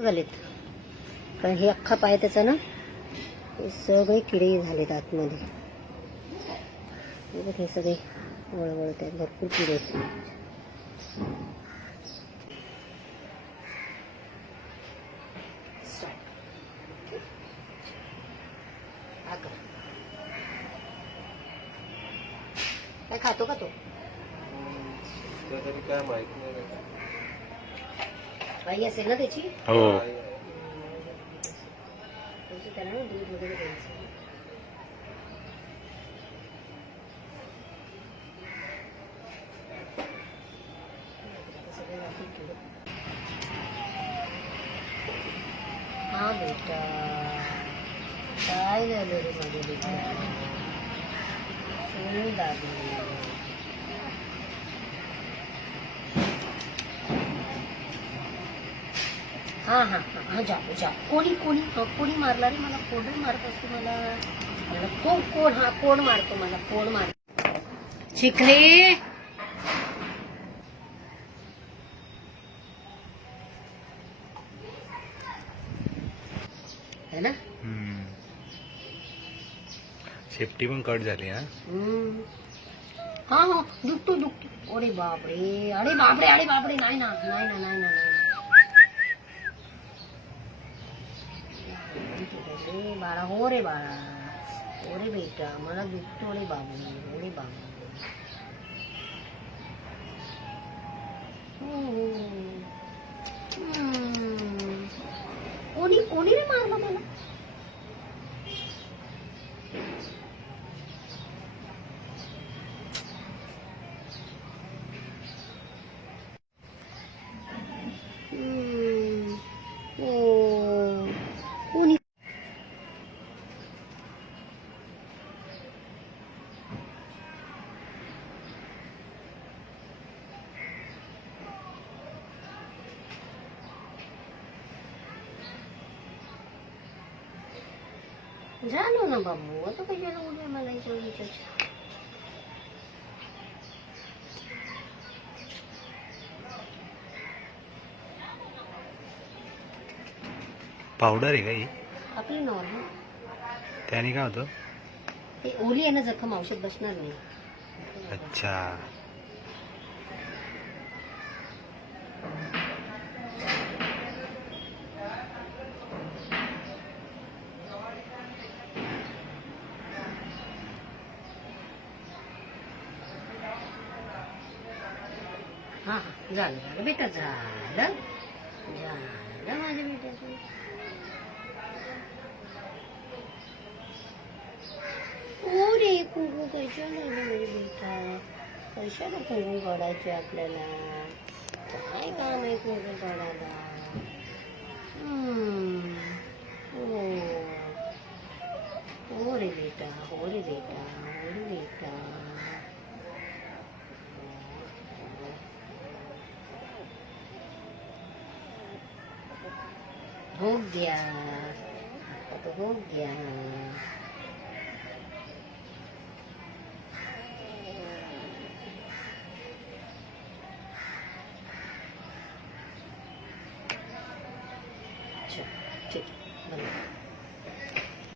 झालेत, कारण हे अख्खा पाय त्याचा ना, हे सगळे किडे झालेत आतमध्ये. हे बघ, हे सगळे वळवळत आहेत, भरपूर किडे आहेत. काय खातो का तो? काय माहित नाही, बाई असेल ना त्याची. हो, त्याला ना दूध वगैरे द्यायचं. हा बेटा, काय झालं रे माझ्या बेटा? सोनू दादी, हा हा हा हा, जा जा. कोणी मारला रे मला? कोणी मारत असते मला? कोण मारतो मला? कोण मारतो? चिखले है ना. शेपटी पण कट झाली. हा हा हा, दुखतो. अरे बापरे, अरे बापरे, नाही ना. बाळा, हो रे बाळा, हो रे बेटा, मला दुखतो रे बाबू, रे बाबू. कोणी रे मारलं मला? कोणी? झालो ना बाबू, आता कशाला उद्या मला इथं. पावडर आहे का ही? आपली नॉर्मल. त्याने काय होतं? ते ओली आहे ना जखम, औषध बसणार नाही. अच्छा, हा हा, झालं बेटा, झालं माझ्या बेट्याचं. हो रे, कुंकू कशाला माझ्या बेटा? कशाला कुंकू काढायचे आपल्याला? काय काम आहे कुंकू काढायला? हो रे बेटा, हो रे बेटा. हो गया, तो हो गया. ठीक, बरोबर.